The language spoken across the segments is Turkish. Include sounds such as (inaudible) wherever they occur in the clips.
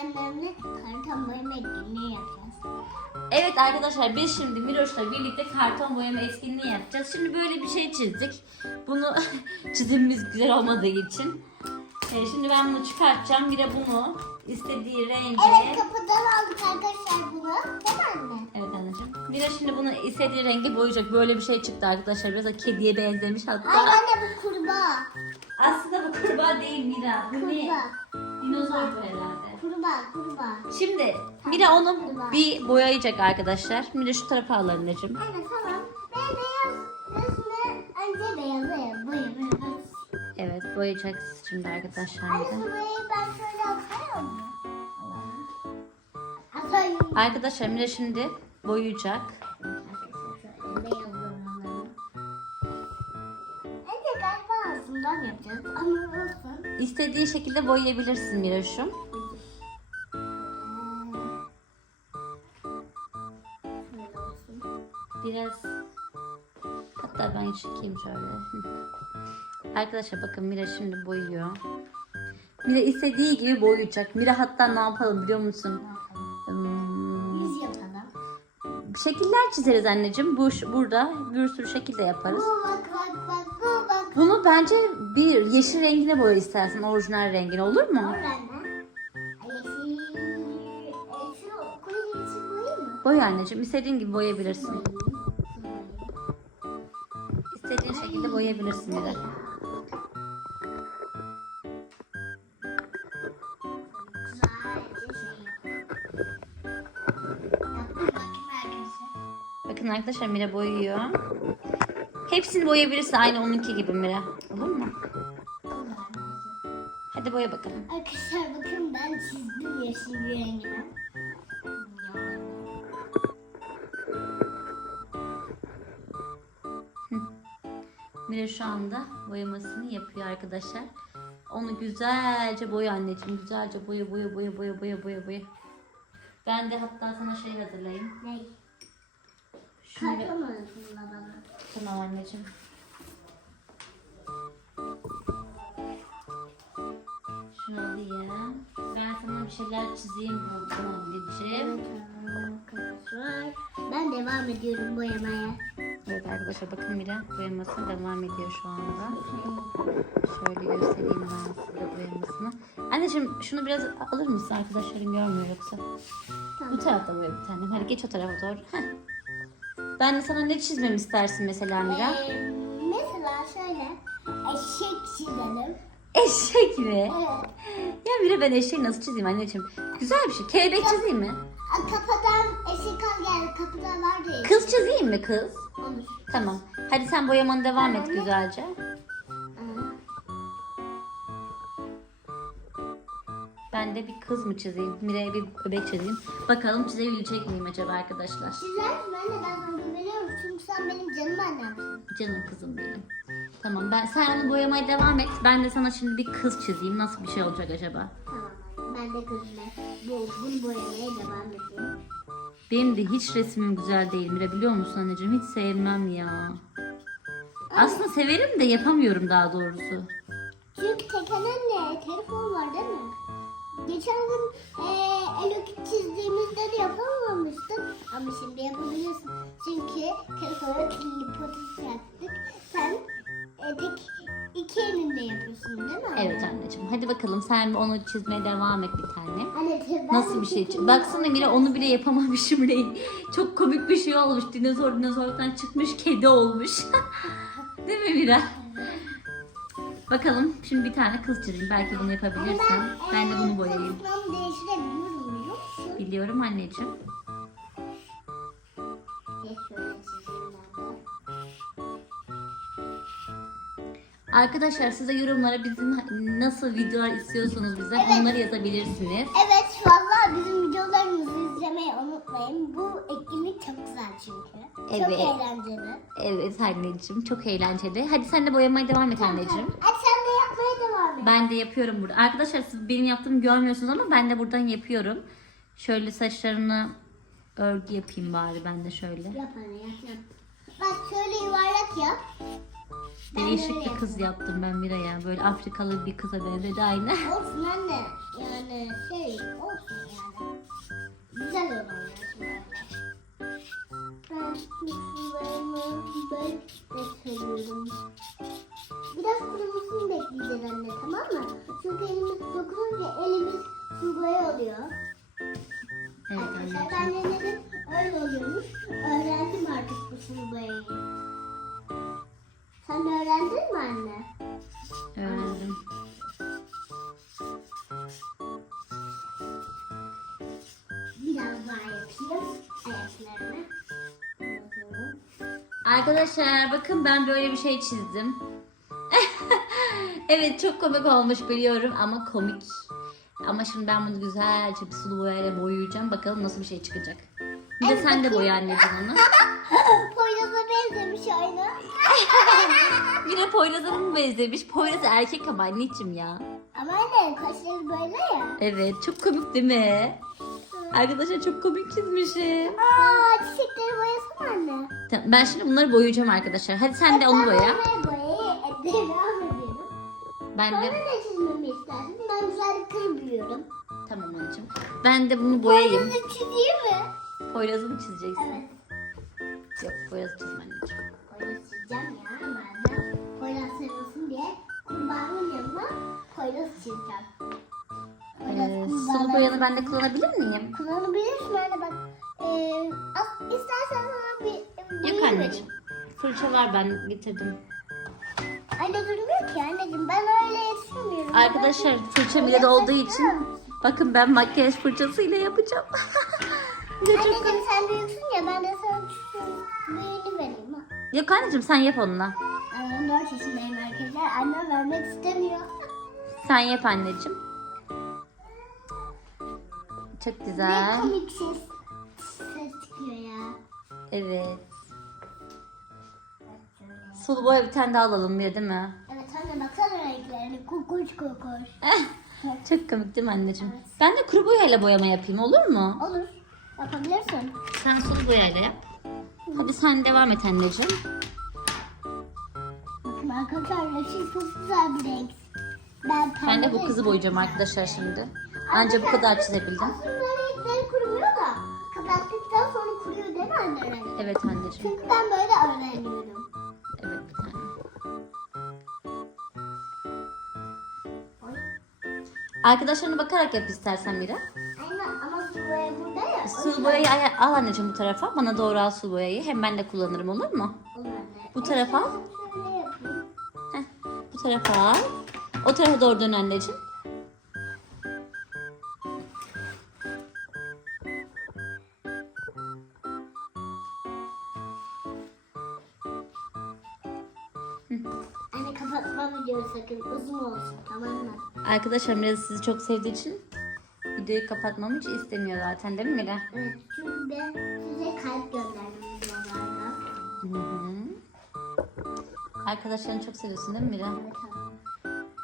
annemle karton boyama etkinliği yapacağız. Evet arkadaşlar biz şimdi Miroş'la birlikte karton boyama etkinliği yapacağız. Şimdi böyle bir şey çizdik. Bunu (laughs) çizimimiz güzel olmadığı için. Ee, şimdi ben bunu çıkartacağım. Mira bunu istediği rengi... Evet kapıdan aldık arkadaşlar bunu. Değil mi anne? Evet anneciğim. Mira şimdi bunu istediği rengi boyayacak. Böyle bir şey çıktı arkadaşlar. Biraz da kediye benzemiş hatta. Hayır anne bu kurbağa. Aslında bu kurbağa değil Mira. Bu ne? Kurbağa. Dinozor bu herhalde. Kurbağa kurbağa. Şimdi Mira onu bir boyayacak arkadaşlar. Mira şu tarafa al anneciğim. Anne tamam. Ve beyaz resmi önce beyazı boyuyoruz. Evet boyayacağız şimdi arkadaşlar. Anne bu boyayı ben şöyle atayım mı? Arkadaşlar Mira şimdi boyayacak. Önce galiba ağzından yapacağız ama olsun. İstediğin şekilde boyayabilirsin Miraş'ım. Biraz hatta ben çekeyim şöyle. (laughs) Arkadaşlar bakın Mira şimdi boyuyor. Mira istediği gibi boyayacak. Mira hatta ne yapalım biliyor musun? Yüz yapalım. şekiller çizeriz anneciğim. Bu burada bir sürü şekilde yaparız. Bu bak bak bak bu bak. Bunu bence bir yeşil rengine boya istersen orijinal rengine olur mu? Olur anne. Yeşil. Şu koyu yeşil boyayım mı? Boy anneciğim istediğin gibi boyayabilirsin. İstediğin arkadaşlar. Bakın arkadaşlar Mira boyuyor. Hepsini boyayabilirsin aynı onunki gibi Mira. Olur mu? Hadi boya bakalım. Arkadaşlar bakın ben çizdim yeşil rengini. Mira şu anda boyamasını yapıyor arkadaşlar. Onu güzelce boya anneciğim. Güzelce boya boya boya boya boya boya boya. Ben de hatta sana şey hazırlayayım. Ne? Bana. Tamam anneciğim. Şunu alayım. Ben sana bir şeyler çizeyim buradan anneciğim. Arkadaşlar ben devam ediyorum boyamaya. Evet arkadaşlar bakın Mira boyamasına devam ediyor şu anda. Şöyle göstereyim ben size boyamasını. Anneciğim şunu biraz alır mısın arkadaşlarım görmüyor yoksa. Bu tarafta boya bir tane. Hadi geç o tarafa doğru. Heh. Ben de sana ne çizmemi istersin mesela Mira? Ee, mesela şöyle eşek çizelim. Eşek mi? Evet. Ya Mira ben eşeği nasıl çizeyim anneciğim? Güzel bir şey. Kelebek çizeyim mi? A, Kapıdan eşek al geldi. Kapıda var ya. Kız çizeyim mi kız? Olur. Tamam. Hadi sen boyamanı devam et güzelce. Ben de bir kız mı çizeyim? Mira'ya bir bebek çizeyim. Bakalım çizebilecek miyim acaba arkadaşlar? Çizer mi anne ben sana güveniyorum çünkü sen benim canım annemsin. Canım kızım benim. Tamam ben sen onu boyamaya devam et. Ben de sana şimdi bir kız çizeyim. Nasıl bir şey olacak acaba? Tamam ben de kızla boyamaya devam edeyim. Benim de hiç resmim güzel değil Mira biliyor musun anneciğim? Hiç sevmem ya. Aslında severim de yapamıyorum daha doğrusu. Çünkü tek annemle telefon var değil mi? Geçen gün eee Hello Kitty çizdiğimizde de yapamamıştık. Ama şimdi yapabiliyorsun. Çünkü telefona klipotis yaptık. Sen e, tek iki elinde yapıyorsun değil mi? anne? Evet anneciğim. Hadi bakalım sen onu çizmeye devam et bir tane. Anne, ben Nasıl bir şey? çekeyim. Baksana Mira onu bile yapamamışım (laughs) bile. Çok komik bir şey olmuş. Dinozor dinozordan çıkmış kedi olmuş. (laughs) Değil mi Mira? Bakalım şimdi bir tane kız çizeyim. Belki bunu yapabilirsem. Ben de bunu boyayayım. Konuşmamı değiştirebiliyorum biliyor musun? Biliyorum anneciğim. Arkadaşlar size yorumlara bizim nasıl videolar istiyorsanız bize Evet. onları yazabilirsiniz. Evet vallahi bizim videolarımızı izlemeyi unutmayın. Bu etkinlik çok güzel çünkü. Evet. Çok eğlenceli. Evet anneciğim çok eğlenceli. Hadi sen de boyamaya devam et anneciğim. Hadi sen de yapmaya devam et. Ben de yapıyorum burada. Arkadaşlar siz benim yaptığımı görmüyorsunuz ama ben de buradan yapıyorum. Şöyle saçlarını örgü yapayım bari ben de şöyle. Yap anne yap yap. Bak şöyle yuvarlak yap. Değişik bir kız yaptım ben Mira'ya. Böyle Afrikalı bir kıza benzedi aynı. Olsun anne. Yani şey olsun yani. Arkadaşlar bakın ben böyle bir şey çizdim. (laughs) evet çok komik olmuş biliyorum ama komik. Ama şimdi ben bunu güzelce bir sulu boyayla boyayacağım. Bakalım nasıl bir şey çıkacak. Bir de sen de boya anneciğim onu. (laughs) Poyraz'a benzemiş aynı. (laughs) Yine Poyraz'a mı benzemiş? Poyraz erkek ama anneciğim ya. Ama anne kaşları böyle ya. Evet çok komik değil mi? Arkadaşlar çok komik çizmişim. Aa çiçekleri boyasana anne. Tamam, ben şimdi bunları boyayacağım arkadaşlar. Hadi sen de onu boya. Ben boyayı devam ediyorum. Ben Sonra de ne çizmemi istersin? Ben güzel bir kır biliyorum. tamam anneciğim. Ben de bunu boyayayım. Poyraz'ı çizeyim mi? Poyraz'ı mı çizeceksin? Evet. Yok Poyraz'ı çizme anneciğim. Poyraz çizeceğim ya Sulu boyanı ben de kullanabilir miyim? Kullanabilirsin anne bak. Ee, as- istersen sana bir bir Yok anneciğim. Fırça var ben getirdim. Anne durmuyor ki anneciğim ben öyle yetişemiyorum. Arkadaşlar fırça bile de olduğu için bakın ben makyaj fırçasıyla yapacağım. (laughs) De çok Anneciğim sen büyüksün ya ben de sana şu büyüğünü vereyim ha. Yok anneciğim sen yap onunla. Ben 14 yaşındayım arkadaşlar. Annem vermek istemiyor. Sen yap anneciğim. Çok Ne güzel. komik ses, ses çıkıyor ya. Evet. Sulu boya bir tane daha alalım bir de, değil mi? Evet anne baksana renklerini. Kokuş kokuş. (laughs) Çok komik değil mi anneciğim? Ben de kuru boyayla boyama yapayım olur mu? Olur. Yapabilirsin. Sen sulu boyayla yap. Hadi sen devam et anneciğim. Bakın arkadaşlar yeşil çok güzel bir renk. Ben, Ben de bu kızı boyayacağım arkadaşlar şimdi. Anca bu kadar çizebildim. Aslında renkleri kurumuyor da kapattıktan sonra kuruyor değil mi anne? Evet anneciğim. Çünkü ben böyle öğreniyorum. Evet bir tane. Arkadaşlarına bakarak yap istersen Mira. Aynen ama su boya burada ya. yüzden- boyayı ay- al anneciğim bu tarafa. Bana doğru al sulu boyayı. Hem ben de kullanırım olur mu? Olur anne. Bu tarafa al. Şöyle yapayım. Heh, bu tarafa al. O tarafa doğru dön anneciğim. Arkadaşlar Mira sizi çok sevdiği için videoyu kapatmamı hiç istemiyor zaten değil mi Mira? Evet çünkü ben size kalp gönderdim videolarda. Hı hı. Arkadaşlarını çok seviyorsun değil mi Mira? Evet.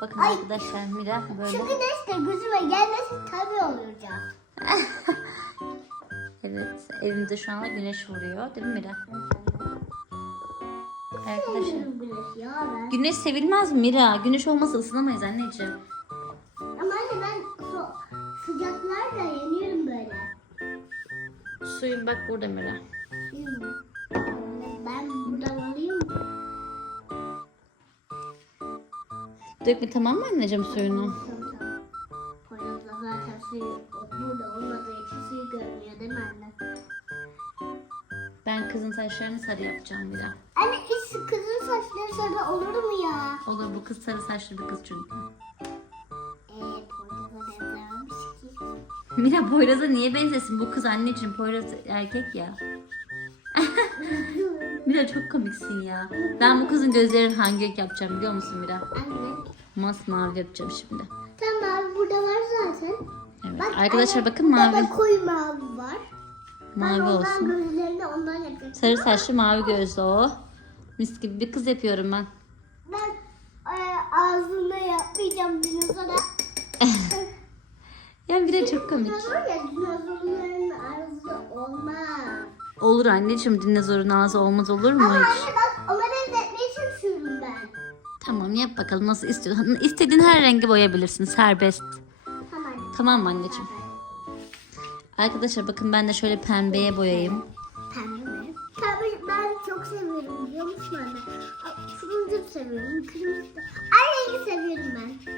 Bakın Ay. arkadaşlar Mira böyle. Güneş de gözüme gelmesi tabii olacak. (laughs) Evet evimde şu anda güneş vuruyor değil mi Mira? Arkadaşlar. Güneş. Güneş sevilmez mi Mira? Güneş olmasa ısınamayız anneciğim. Sıcaklarla yanıyorum böyle. Suyun bak burada Mira. Ben buradan alayım mı? Dökme tamam mı anneciğim suyunu? Tamam tamam. Poyraz'la zaten suyu burada olmadığı için suyu görmüyor değil mi anne? Ben kızın saçlarını sarı yapacağım Mira. Anne hiç kızın saçları sarı olur mu ya? Olur bu kız sarı saçlı bir kız çünkü. Mira Poyraz'a niye benzesin? Bu kız anneciğim Poyraz erkek ya. (laughs) Mira çok komiksin ya. Ben bu kızın gözlerini hangi renk yapacağım biliyor musun Mira? Anne. Masmavi yapacağım şimdi. Tamam abi burada var zaten. Evet. Bak, Arkadaşlar anne, bakın mavi. Burada koyu mavi var. ben Mavi ondan olsun. gözlerini ondan. Sarı saçlı mavi gözlü o. Mis gibi bir kız yapıyorum ben. Ben e, ağzında yapmayacağım dinozora. Ya Mira çok komik. Dinozor ya dinozorların ağzı olmaz. Olur anneciğim dinozorun ağzı olmaz olur mu Ama hiç? anne bak ona benzetmeye çalışıyorum ben. Tamam yap bakalım nasıl istiyorsan. İstediğin her rengi boyayabilirsin serbest. Tamam. Tamam mı anneciğim? Arkadaşlar bakın ben de şöyle pembeye boyayayım. Pembe mi? Pembe ben çok seviyorum biliyor musun anne? Ay, Turuncu seviyorum, kırmızı. Ay rengi seviyorum ben.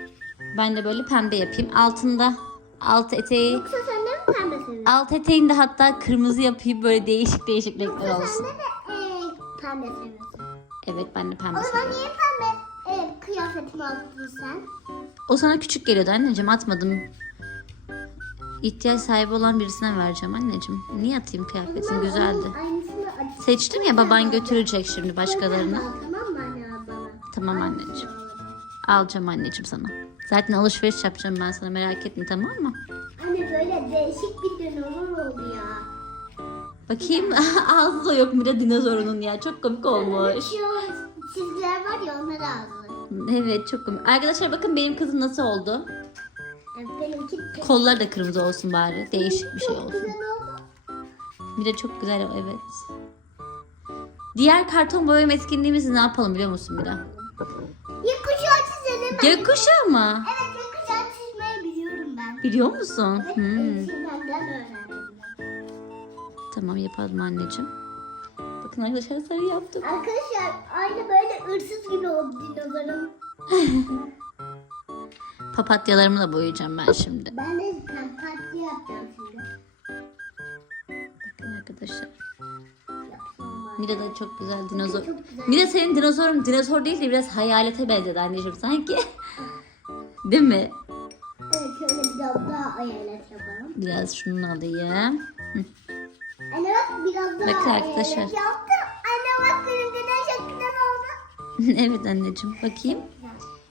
Ben de böyle pembe yapayım. Altında alt eteği Yoksa sen de mi pembe seviyorsun? alt eteğini de hatta kırmızı yapayım böyle değişik değişik renkler Yoksa olsun. sen de e, pembe seviyorsun. Evet ben de pembe O zaman seviyorum. niye pembe e, kıyafetimi aldın sen? O sana küçük geliyordu anneciğim atmadım. İhtiyaç sahibi olan birisine vereceğim anneciğim. Niye atayım O kıyafetin zaman güzeldi. onun Aynısını aç. Seçtim ya baban götürecek şimdi başkalarını. Tamam mı anne al bana? Tamam anneciğim. Alacağım anneciğim sana. Zaten alışveriş yapacağım ben sana merak etme tamam mı? Anne böyle değişik bir dinozor oldu ya. Bakayım (laughs) ağzı da yok Mira dinozorunun ya çok komik olmuş. Şu çizgiler var ya onlar ağzı. Evet çok komik. Arkadaşlar bakın benim kızım nasıl oldu. Benimki Kolları da kırmızı olsun bari. Değişik bir şey olsun. oldu. Mira çok güzel evet. Diğer karton boyama etkinliğimizi ne yapalım biliyor musun Mira? Gökkuşağı mı? Evet yakuşağı çizmeyi biliyorum ben. Biliyor musun? Evet, Hmm. öğrendim. Tamam yapalım anneciğim. Bakın arkadaşlar sarı yaptım. Arkadaşlar aynı böyle hırsız gibi oldu dinozorun. (laughs) Papatyalarımı da boyayacağım ben şimdi. Ben de tatlı yapacağım Mira da çok güzel dinozor. Çok güzel. Mira senin dinozorun dinozor değil de biraz hayalete benzedi anneciğim sanki. (laughs) Değil mi? Evet şöyle biraz daha hayalet yapalım. Biraz şunun alayım. Hı. Anne bak biraz daha Bakın hayalet arkadaşlar. yaptım. Anne bak benim deden çok güzel oldu. (laughs) evet anneciğim bakayım.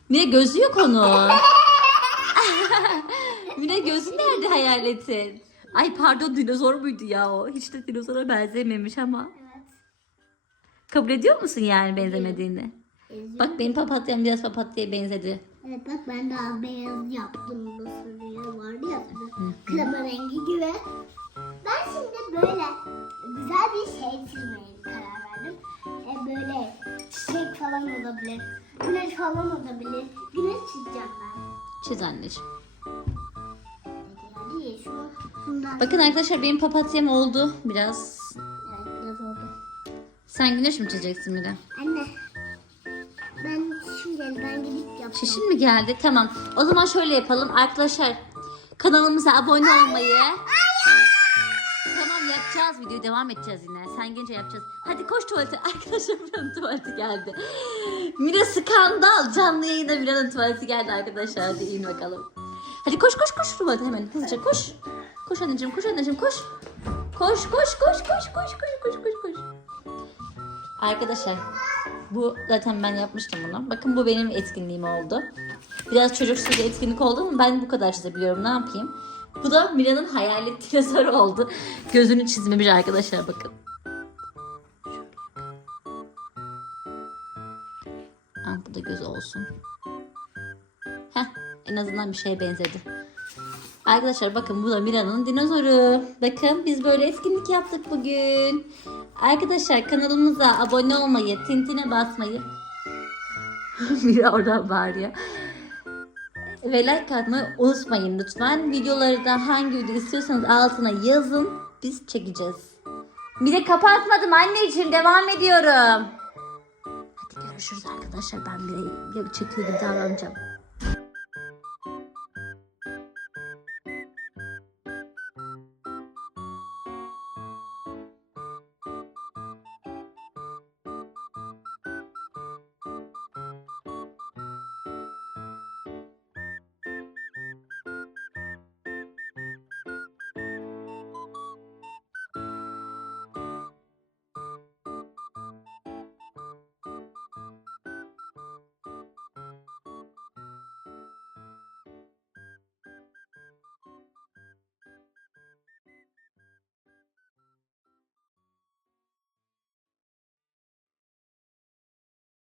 Mira gözü yok onun. (laughs) Mira gözü nerede hayaletin? Ay pardon dinozor muydu ya o? Hiç de dinozora benzememiş ama. Kabul ediyor musun yani benzemediğini? Eziyorum. Bak benim papatyam biraz papatyaya benzedi. Evet bak ben daha beyaz yaptım. Bu sarıya vardı ya. Krema rengi gibi. Ben şimdi böyle güzel bir şey çizmeye karar verdim. E böyle çiçek falan olabilir. Güneş falan olabilir. Güneş çizeceğim ben. Çiz anneciğim. Hadi hadi şunu. Şundan. Bakın arkadaşlar benim papatyam oldu biraz. Sen güneş mi çizeceksin Mira? Anne. Ben şimdi elden gidip yapacağım. Şişin mi geldi? Tamam. O zaman şöyle yapalım arkadaşlar. Kanalımıza abone olmayı. Tamam yapacağız. Videoyu devam edeceğiz yine. Sen gelince yapacağız. Hadi koş tuvalete. (laughs) Arkadaşlar Mira'nın tuvaleti geldi. Mira skandal. Canlı yayında Mira'nın tuvaleti geldi arkadaşlar. Hadi in bakalım. Hadi koş koş koş tuvalete hemen. Hızlıca koş. Koş anneciğim koş anneciğim koş. Koş koş koş koş koş koş koş koş koş. Arkadaşlar bu zaten ben yapmıştım bunu. Bakın bu benim etkinliğim oldu. Biraz çocuksu bir etkinlik oldu ama ben bu kadar çizebiliyorum. Ne yapayım? Bu da Mira'nın hayalet (laughs) dinozor oldu. Gözünü çizmemiş arkadaşlar bakın. Al bu da göz olsun. Heh, en azından bir şeye benzedi. Arkadaşlar bakın bu da Mira'nın dinozoru. Bakın biz böyle etkinlik yaptık bugün. Arkadaşlar kanalımıza abone olmayı, tintine basmayı. (laughs) Mira oradan bağırıyor. Ve like atmayı unutmayın lütfen. Videoları da hangi video istiyorsanız altına yazın. Biz çekeceğiz. Mira kapatmadım anneciğim devam ediyorum. Hadi görüşürüz arkadaşlar. Ben Mira'yı çekiyor gibi davranacağım.